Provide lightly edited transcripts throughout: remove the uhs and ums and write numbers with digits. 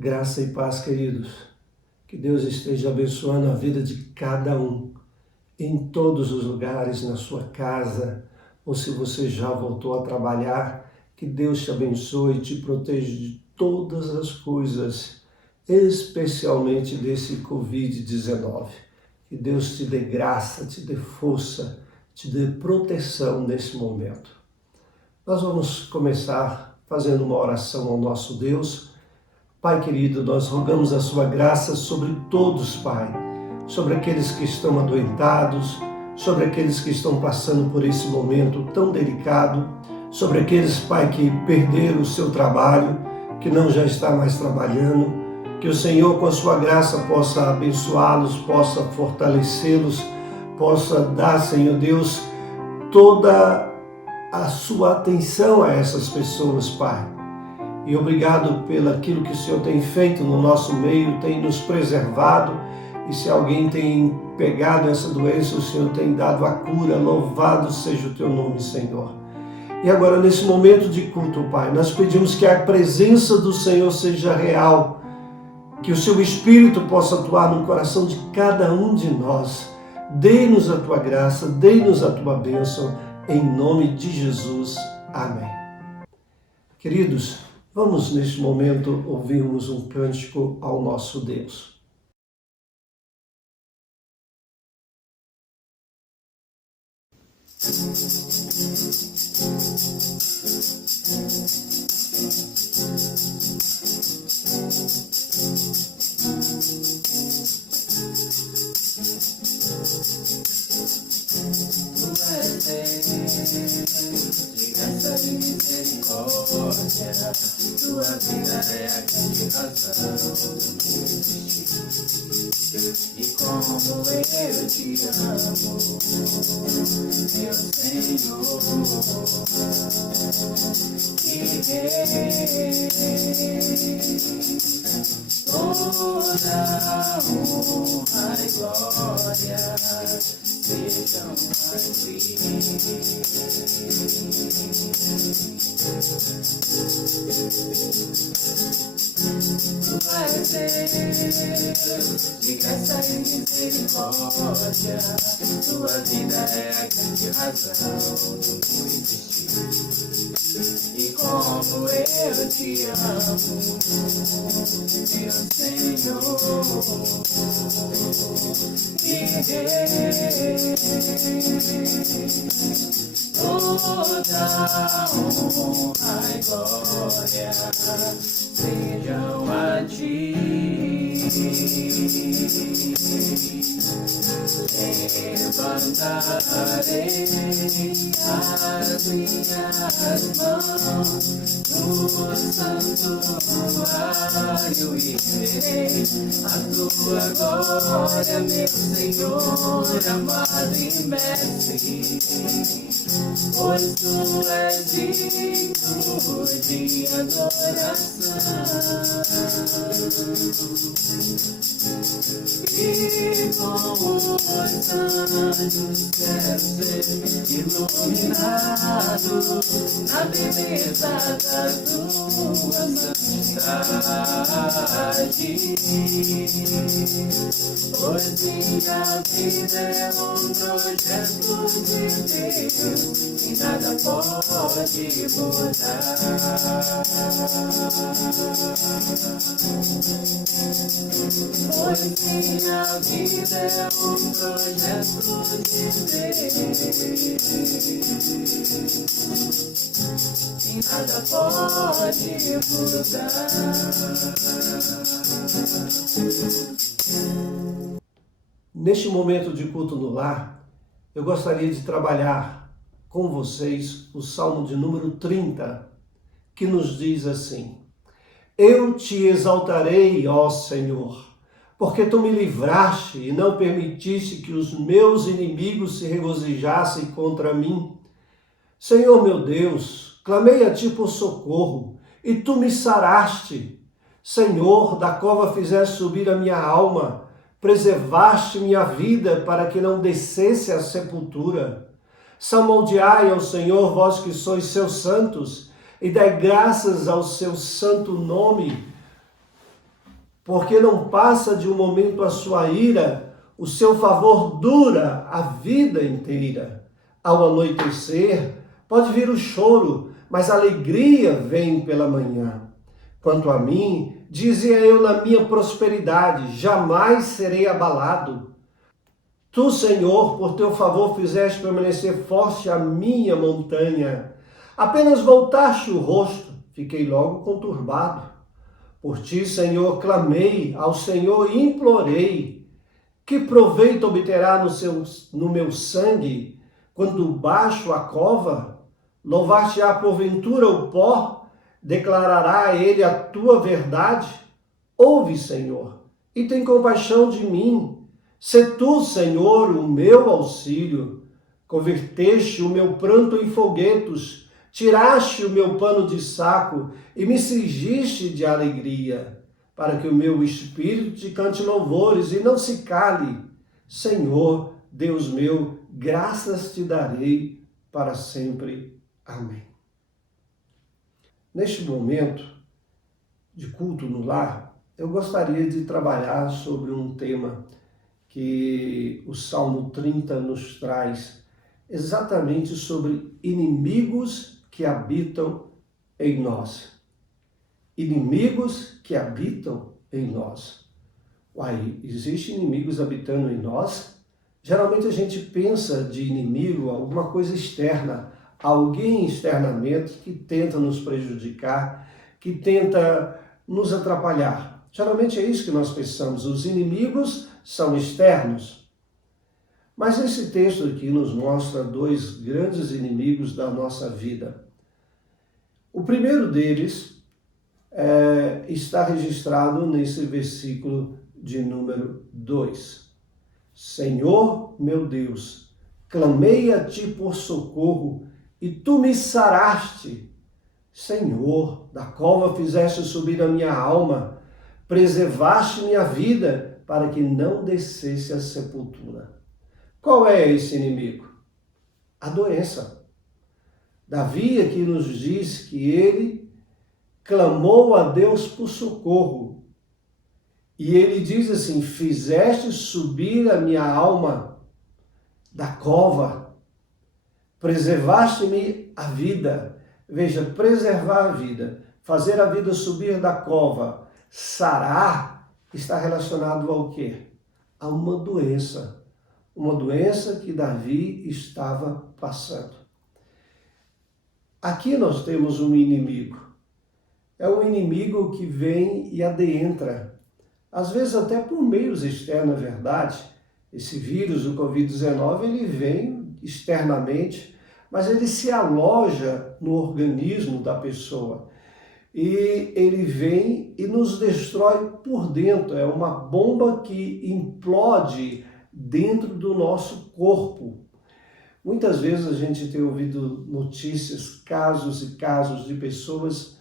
Graça e paz, queridos. Que Deus esteja abençoando a vida de cada um, em todos os lugares, na sua casa, ou se você já voltou a trabalhar, que Deus te abençoe e te proteja de todas as coisas, especialmente desse Covid-19. Que Deus te dê graça, te dê força, te dê proteção nesse momento. Nós vamos começar fazendo uma oração ao nosso Deus. Pai querido, nós rogamos a sua graça sobre todos, Pai, sobre aqueles que estão adoentados, sobre aqueles que estão passando por esse momento tão delicado, sobre aqueles, Pai, que perderam o seu trabalho, que não já está mais trabalhando, que o Senhor, com a sua graça, possa abençoá-los, possa fortalecê-los, possa dar, Senhor Deus, toda a sua atenção a essas pessoas, Pai. E obrigado pelo aquilo que o Senhor tem feito no nosso meio, tem nos preservado. E se alguém tem pegado essa doença, o Senhor tem dado a cura. Louvado seja o teu nome, Senhor. E agora, nesse momento de culto, Pai, nós pedimos que a presença do Senhor seja real, que o seu Espírito possa atuar no coração de cada um de nós. Dê-nos a tua graça, dê-nos a tua bênção, em nome de Jesus. Amém. Queridos, vamos neste momento ouvirmos um cântico ao nosso Deus. De graça e misericórdia, tua vida é a grande razão do meu existir. E como eu te amo, meu Senhor, toda honra e glória sejam a ti. Tu és Deus de graça e misericórdia, tua vida é a grande razão do meu existir. E como eu te amo, meu Senhor, toda honra e glória sejam a ti. Levantarei as minhas mãos no santuário e verei a tua glória, meu Senhor, amado e mestre, pois tu és digno de adoração. E com os anjos quero ser iluminado na beleza da tua santidade. Pois minha vida é um projeto de Deus e nada pode mudar. Pois minha vida é um projeto de Deus e nada pode mudar. Neste momento de culto no lar, eu gostaria de trabalhar com vocês o Salmo de número 30, que nos diz assim: Eu te exaltarei, ó Senhor, porque tu me livraste e não permitiste que os meus inimigos se regozijassem contra mim. Senhor meu Deus, clamei a ti por socorro, e tu me saraste. Senhor, da cova fizeste subir a minha alma, preservaste minha vida para que não descesse à sepultura. Salmodiai ao Senhor, vós que sois seus santos, e dai graças ao seu santo nome, porque não passa de um momento a sua ira, o seu favor dura a vida inteira. Ao anoitecer, pode vir o choro, mas a alegria vem pela manhã. Quanto a mim, dizia eu na minha prosperidade, jamais serei abalado. Tu, Senhor, por teu favor fizeste permanecer forte a minha montanha. Apenas voltaste o rosto, fiquei logo conturbado. Por ti, Senhor, clamei, ao Senhor implorei. Que proveito obterá no meu sangue, quando baixo a cova? Louvar-te-á porventura o pó? Declarará a ele a tua verdade? Ouve, Senhor, e tem compaixão de mim. Sê tu, Senhor, o meu auxílio. Converteste o meu pranto em folguetos, tiraste o meu pano de saco e me cingiste de alegria, para que o meu espírito te cante louvores e não se cale. Senhor, Deus meu, graças te darei para sempre. Amém. Neste momento de culto no lar, eu gostaria de trabalhar sobre um tema que o Salmo 30 nos traz, exatamente sobre inimigos que habitam em nós. Inimigos que habitam em nós. Uai, existem inimigos habitando em nós? Geralmente a gente pensa de inimigo alguma coisa externa, alguém externamente que tenta nos prejudicar, que tenta nos atrapalhar. Geralmente é isso que nós pensamos, os inimigos são externos. Mas esse texto aqui nos mostra dois grandes inimigos da nossa vida. O primeiro deles está registrado nesse versículo de número 2. Senhor meu Deus, clamei a ti por socorro e tu me saraste. Senhor, da cova fizeste subir a minha alma, preservaste minha vida para que não descesse à sepultura. Qual é esse inimigo? A doença. Davi aqui nos diz que ele clamou a Deus por socorro. E ele diz assim, fizeste subir a minha alma da cova, preservaste-me a vida. Veja, preservar a vida, fazer a vida subir da cova, sarar, está relacionado ao quê? A uma doença que Davi estava passando. Aqui nós temos um inimigo. É um inimigo que vem e adentra, às vezes até por meios externos, é verdade. Esse vírus, o Covid-19, ele vem externamente, mas ele se aloja no organismo da pessoa. E ele vem e nos destrói por dentro. É uma bomba que implode dentro do nosso corpo. Muitas vezes a gente tem ouvido notícias, casos e casos de pessoas,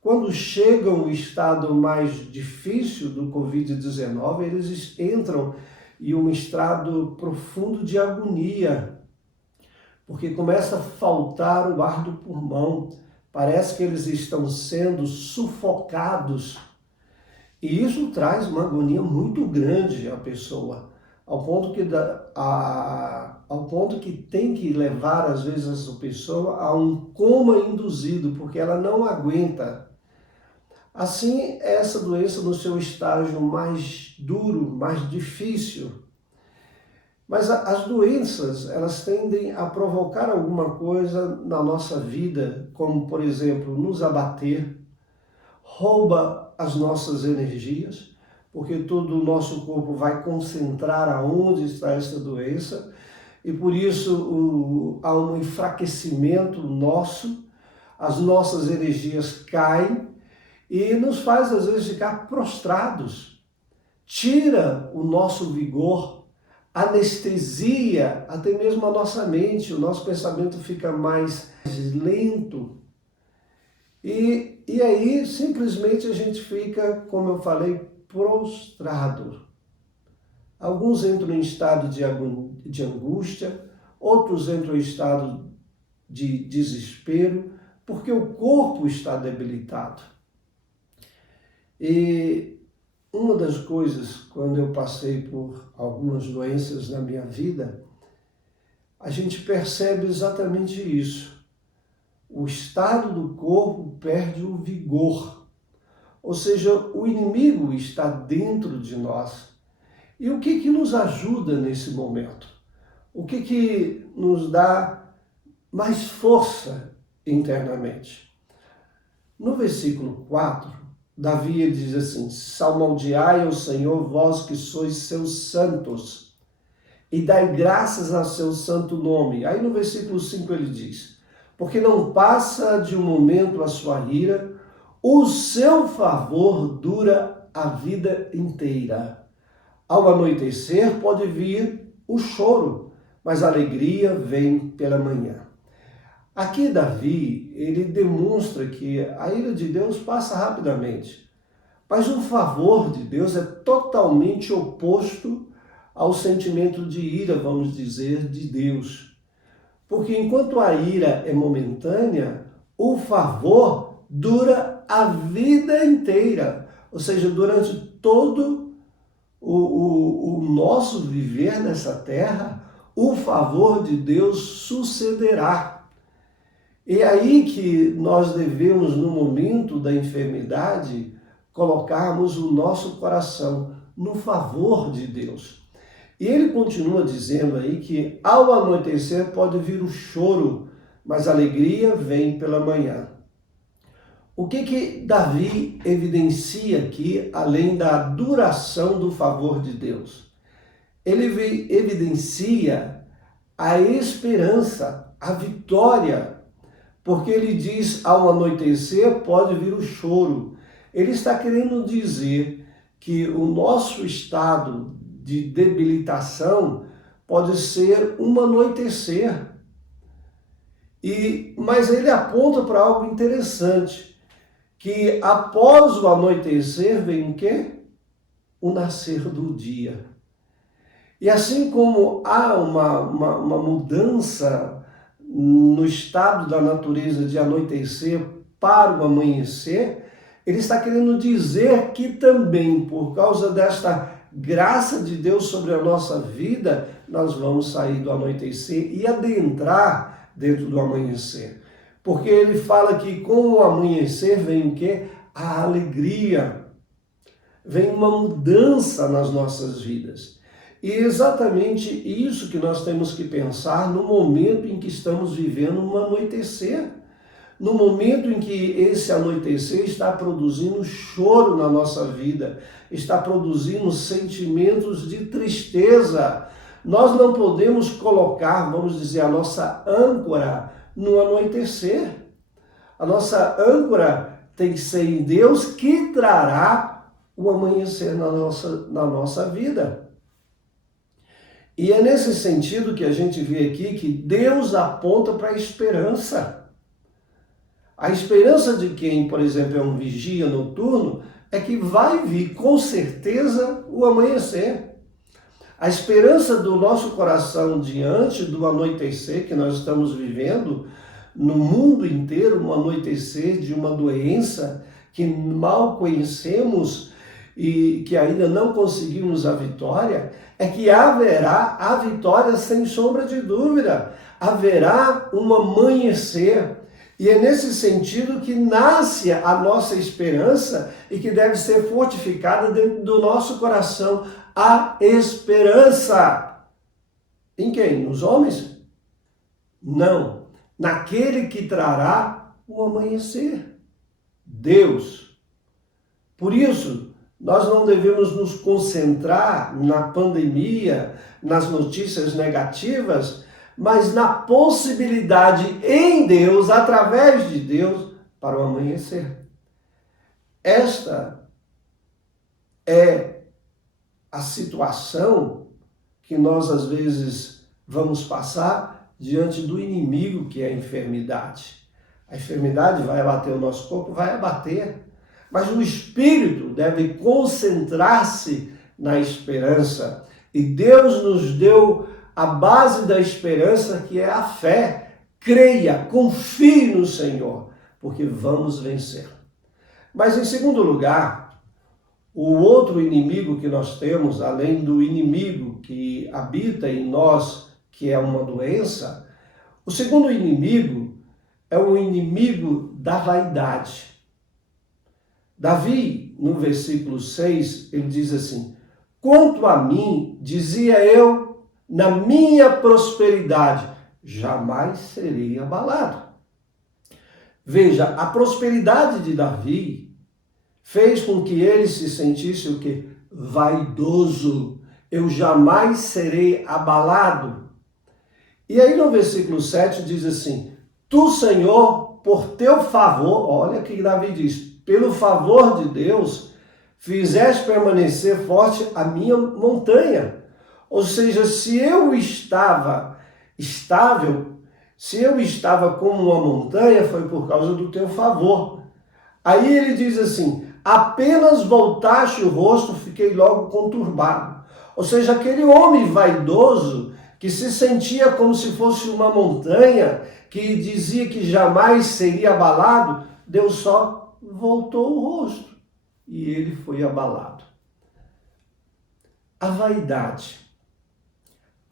quando chegam ao estado mais difícil do Covid-19, eles entram em um estado profundo de agonia, porque começa a faltar o ar do pulmão, parece que eles estão sendo sufocados, e isso traz uma agonia muito grande à pessoa, ao ponto que tem que levar, às vezes, essa pessoa a um coma induzido, porque ela não aguenta. Assim, é essa doença no seu estágio mais duro, mais difícil. Mas as doenças, elas tendem a provocar alguma coisa na nossa vida, como, por exemplo, nos abater, rouba as nossas energias, porque todo o nosso corpo vai concentrar aonde está essa doença, e por isso há um enfraquecimento nosso, as nossas energias caem e nos faz às vezes ficar prostrados, tira o nosso vigor, anestesia até mesmo a nossa mente, o nosso pensamento fica mais lento e aí simplesmente a gente fica, como eu falei, prostrado. Alguns entram em estado de angústia, outros entram em estado de desespero, porque o corpo está debilitado. E uma das coisas, quando eu passei por algumas doenças na minha vida, a gente percebe exatamente isso. O estado do corpo perde o vigor. Ou seja, o inimigo está dentro de nós. E o que nos ajuda nesse momento? O que nos dá mais força internamente? No versículo 4, Davi ele diz assim: salmodiai ao Senhor, vós que sois seus santos, e dai graças ao seu santo nome. Aí no versículo 5 ele diz: porque não passa de um momento a sua ira, o seu favor dura a vida inteira. Ao anoitecer pode vir o choro, mas a alegria vem pela manhã. Aqui Davi, ele demonstra que a ira de Deus passa rapidamente, mas o favor de Deus é totalmente oposto ao sentimento de ira, vamos dizer, de Deus. Porque enquanto a ira é momentânea, o favor dura a vida inteira. Ou seja, durante todo o nosso viver nessa terra, o favor de Deus sucederá. E é aí que nós devemos, no momento da enfermidade, colocarmos o nosso coração no favor de Deus. E ele continua dizendo aí que ao anoitecer pode vir o choro, mas a alegria vem pela manhã. O que Davi evidencia aqui, além da duração do favor de Deus? Ele evidencia a esperança, a vitória, porque ele diz ao anoitecer pode vir o choro. Ele está querendo dizer que o nosso estado de debilitação pode ser um anoitecer. Mas ele aponta para algo interessante, que após o anoitecer vem o quê? O nascer do dia. E assim como há uma mudança no estado da natureza de anoitecer para o amanhecer, ele está querendo dizer que também, por causa desta graça de Deus sobre a nossa vida, nós vamos sair do anoitecer e adentrar dentro do amanhecer. Porque ele fala que com o amanhecer vem o quê? A alegria. Vem uma mudança nas nossas vidas. E é exatamente isso que nós temos que pensar no momento em que estamos vivendo um anoitecer. No momento em que esse anoitecer está produzindo choro na nossa vida, está produzindo sentimentos de tristeza. Nós não podemos colocar, vamos dizer, a nossa âncora no anoitecer. A nossa âncora tem que ser em Deus, que trará o amanhecer na nossa vida. E é nesse sentido que a gente vê aqui que Deus aponta para a esperança. A esperança de quem, por exemplo, é um vigia noturno, é que vai vir com certeza o amanhecer. A esperança do nosso coração diante do anoitecer que nós estamos vivendo no mundo inteiro, um anoitecer de uma doença que mal conhecemos e que ainda não conseguimos a vitória, é que haverá a vitória sem sombra de dúvida. Haverá um amanhecer. E é nesse sentido que nasce a nossa esperança e que deve ser fortificada dentro do nosso coração. A esperança. Em quem? Nos homens? Não. Naquele que trará o amanhecer. Deus. Por isso, nós não devemos nos concentrar na pandemia, nas notícias negativas, mas na possibilidade em Deus, através de Deus, para o amanhecer. Esta é a situação que nós, às vezes, vamos passar diante do inimigo, que é a enfermidade. A enfermidade vai abater o nosso corpo? Vai abater. Mas o espírito deve concentrar-se na esperança. E Deus nos deu a base da esperança, que é a fé. Creia, confie no Senhor, porque vamos vencer. Mas em segundo lugar, o outro inimigo que nós temos, além do inimigo que habita em nós, que é uma doença, o segundo inimigo é o inimigo da vaidade. Davi, no versículo 6, ele diz assim: quanto a mim, dizia eu, na minha prosperidade, jamais serei abalado. Veja, a prosperidade de Davi fez com que ele se sentisse o quê? Vaidoso. Eu jamais serei abalado. E aí no versículo 7 diz assim: tu, Senhor, por teu favor, olha o que Davi diz, pelo favor de Deus, fizeste permanecer forte a minha montanha. Ou seja, se eu estava estável, se eu estava como uma montanha, foi por causa do teu favor. Aí ele diz assim: apenas voltaste o rosto, fiquei logo conturbado. Ou seja, aquele homem vaidoso, que se sentia como se fosse uma montanha, que dizia que jamais seria abalado, Deus só voltou o rosto e ele foi abalado. A vaidade.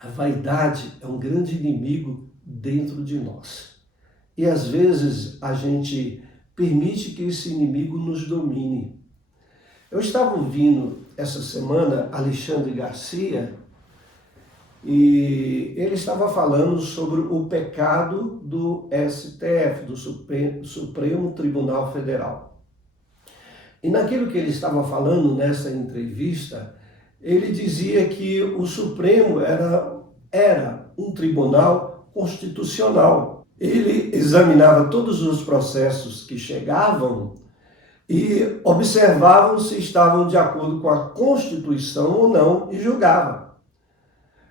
A vaidade é um grande inimigo dentro de nós. E às vezes a gente permite que esse inimigo nos domine. Eu estava ouvindo essa semana Alexandre Garcia e ele estava falando sobre o pecado do STF, do Supremo Tribunal Federal. E naquilo que ele estava falando nessa entrevista, ele dizia que o Supremo era um tribunal constitucional. Ele examinava todos os processos que chegavam e observavam se estavam de acordo com a Constituição ou não e julgava.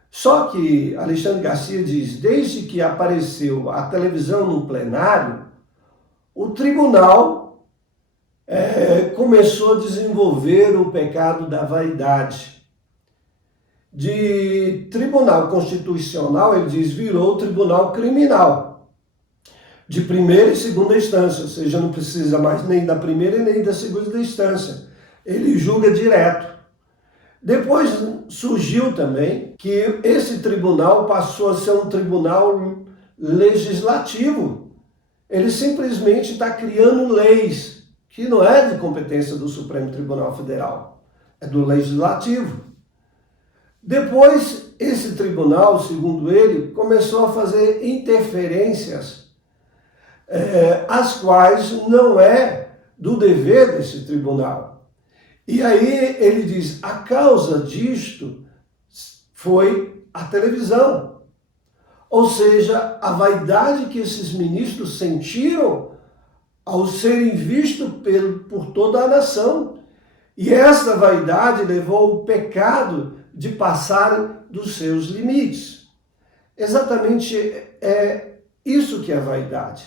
Só que Alexandre Garcia diz, desde que apareceu a televisão no plenário, o tribunal começou a desenvolver o pecado da vaidade. De tribunal constitucional, ele diz, virou tribunal criminal, de primeira e segunda instância, ou seja, não precisa mais nem da primeira e nem da segunda instância. Ele julga direto. Depois surgiu também que esse tribunal passou a ser um tribunal legislativo. Ele simplesmente está criando leis, que não é de competência do Supremo Tribunal Federal, é do Legislativo. Depois, esse tribunal, segundo ele, começou a fazer interferências, as quais não é do dever desse tribunal. E aí ele diz, a causa disto foi a televisão. Ou seja, a vaidade que esses ministros sentiram ao serem vistos por toda a nação. E essa vaidade levou ao pecado de passarem dos seus limites. Exatamente é isso que é vaidade.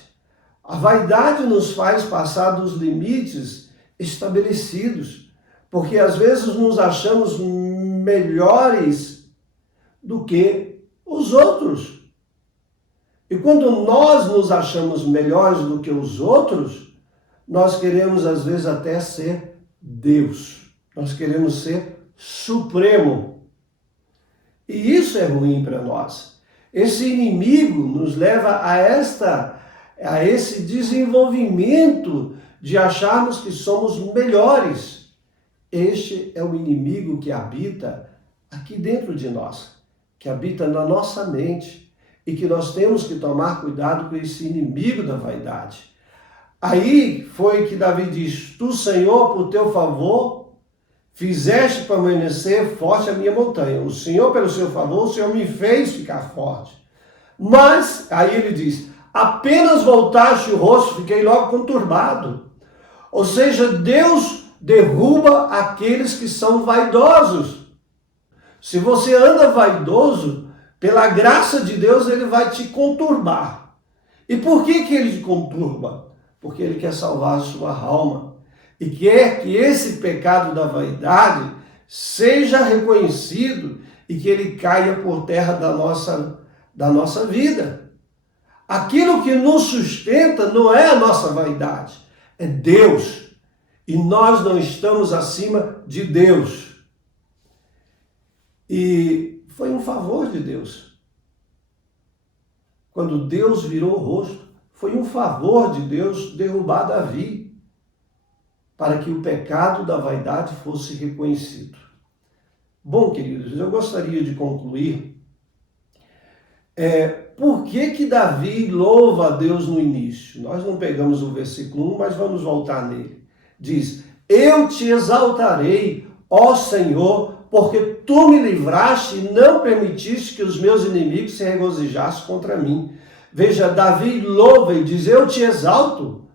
A vaidade nos faz passar dos limites estabelecidos. Porque às vezes nos achamos melhores do que os outros. E quando nós nos achamos melhores do que os outros, nós queremos às vezes até ser Deus. Nós queremos ser supremo. E isso é ruim para nós. Esse inimigo nos leva a esse desenvolvimento de acharmos que somos melhores. Este é o inimigo que habita aqui dentro de nós, que habita na nossa mente e que nós temos que tomar cuidado com esse inimigo da vaidade. Aí foi que Davi diz, tu, Senhor, por teu favor, fizeste permanecer forte a minha montanha. O Senhor, pelo seu favor, o Senhor me fez ficar forte. Mas, aí ele diz, apenas voltaste o rosto, fiquei logo conturbado. Ou seja, Deus derruba aqueles que são vaidosos. Se você anda vaidoso, pela graça de Deus, ele vai te conturbar. E por que ele te conturba? Porque ele quer salvar a sua alma. E quer que esse pecado da vaidade seja reconhecido e que ele caia por terra da nossa vida. Aquilo que nos sustenta não é a nossa vaidade, é Deus. E nós não estamos acima de Deus. E foi um favor de Deus. Quando Deus virou o rosto, foi um favor de Deus derrubar Davi, para que o pecado da vaidade fosse reconhecido. Bom, queridos, eu gostaria de concluir. Por que Davi louva a Deus no início? Nós não pegamos o versículo 1, mas vamos voltar nele. Diz: eu te exaltarei, ó Senhor, porque tu me livraste e não permitiste que os meus inimigos se regozijassem contra mim. Veja, Davi louva e diz: eu te exalto.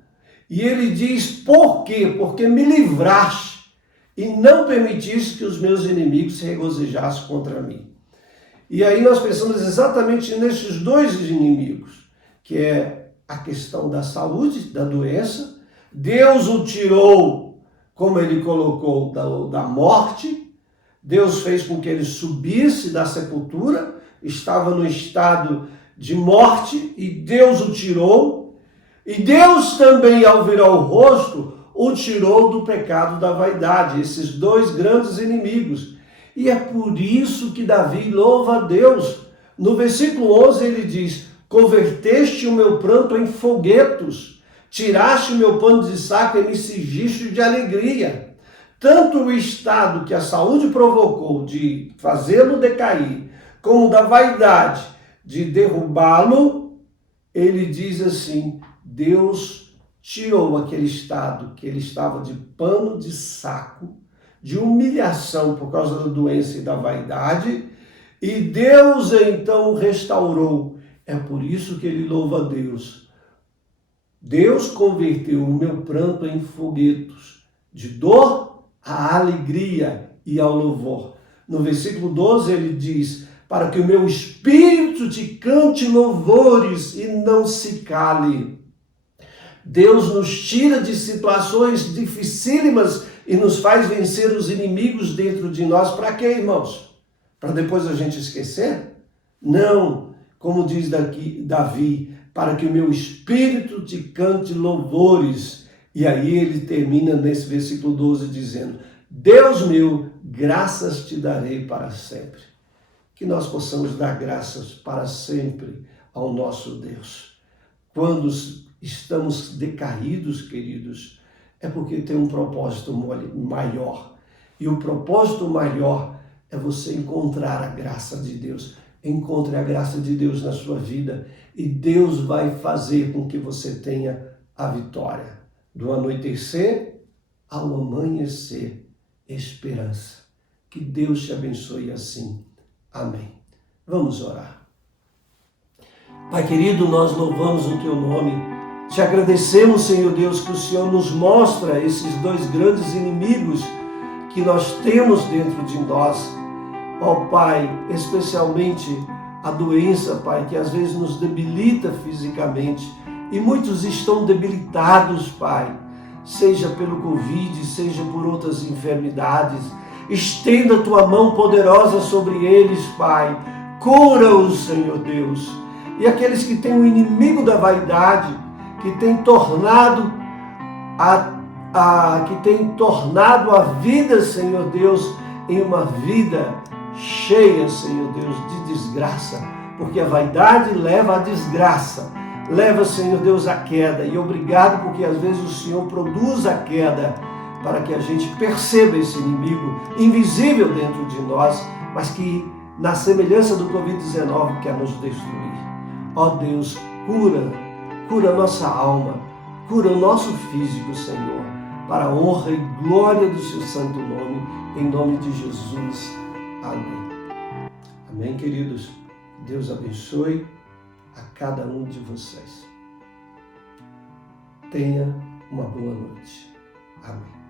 E ele diz: por quê? Porque me livraste e não permitiste que os meus inimigos se regozijassem contra mim. E aí nós pensamos exatamente nesses dois inimigos, que é a questão da saúde, da doença. Deus o tirou, como ele colocou, da morte. Deus fez com que ele subisse da sepultura, estava no estado de morte e Deus o tirou. E Deus também, ao virar o rosto, o tirou do pecado da vaidade, esses dois grandes inimigos. E é por isso que Davi louva a Deus. No versículo 11 ele diz: converteste o meu pranto em foguetos, tiraste o meu pano de saco e me cingiste de alegria. Tanto o estado que a saúde provocou de fazê-lo decair, como da vaidade de derrubá-lo, ele diz assim: Deus tirou aquele estado que ele estava de pano de saco, de humilhação por causa da doença e da vaidade, e Deus então o restaurou. É por isso que ele louva a Deus. Deus converteu o meu pranto em foguetos, de dor à alegria e ao louvor. No versículo 12 ele diz: para que o meu espírito te cante louvores e não se cale. Deus nos tira de situações dificílimas e nos faz vencer os inimigos dentro de nós. Para quê, irmãos? Para depois a gente esquecer? Não, como diz daqui Davi, para que o meu espírito te cante louvores. E aí ele termina nesse versículo 12 dizendo: Deus meu, graças te darei para sempre. Que nós possamos dar graças para sempre ao nosso Deus. Quando estamos decaídos, queridos, é porque tem um propósito maior. E o propósito maior é você encontrar a graça de Deus. Encontre a graça de Deus na sua vida e Deus vai fazer com que você tenha a vitória. Do anoitecer ao amanhecer, esperança. Que Deus te abençoe assim. Amém. Vamos orar. Pai querido, nós louvamos o teu nome. Te agradecemos, Senhor Deus, que o Senhor nos mostra esses dois grandes inimigos que nós temos dentro de nós. Ó Pai, especialmente a doença, Pai, que às vezes nos debilita fisicamente. E muitos estão debilitados, Pai, seja pelo Covid, seja por outras enfermidades. Estenda a tua mão poderosa sobre eles, Pai. Cura-os, Senhor Deus. E aqueles que têm o inimigo da vaidade, que tem tornado a vida, Senhor Deus, em uma vida cheia, Senhor Deus, de desgraça, porque a vaidade leva à desgraça, leva, Senhor Deus, à queda. E obrigado porque às vezes o Senhor produz a queda para que a gente perceba esse inimigo invisível dentro de nós, mas que na semelhança do Covid-19 quer nos destruir. Ó Deus, cura a nossa alma, cura o nosso físico, Senhor, para a honra e glória do seu santo nome, em nome de Jesus. Amém. Amém, queridos. Deus abençoe a cada um de vocês. Tenha uma boa noite. Amém.